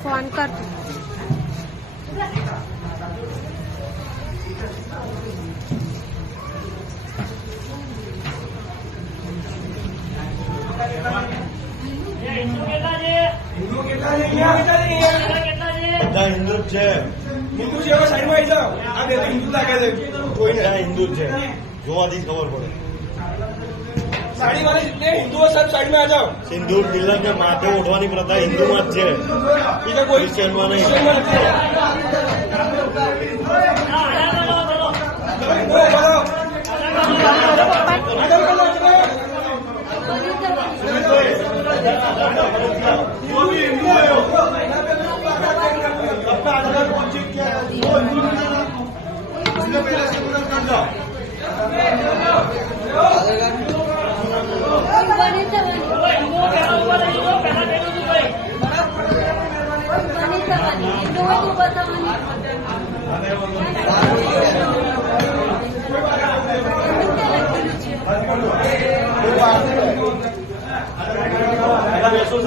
phone कर हिंदू છે હિન્દુ છે સાઈડ માં આવી જાઓ આ બે હિન્દુ લાગે છે કોઈ હિન્દુ છે જોવાથી ખબર પડે સાડી વાળા जितने हिंदू है सब साइड में आ जाओ સિંદૂર તિલક ને માથે ઓઢવાની પ્રથા હિન્દુમાં જ છે બીજા કોઈ ક્રિશ્ચિયનમાં નહીં બેસો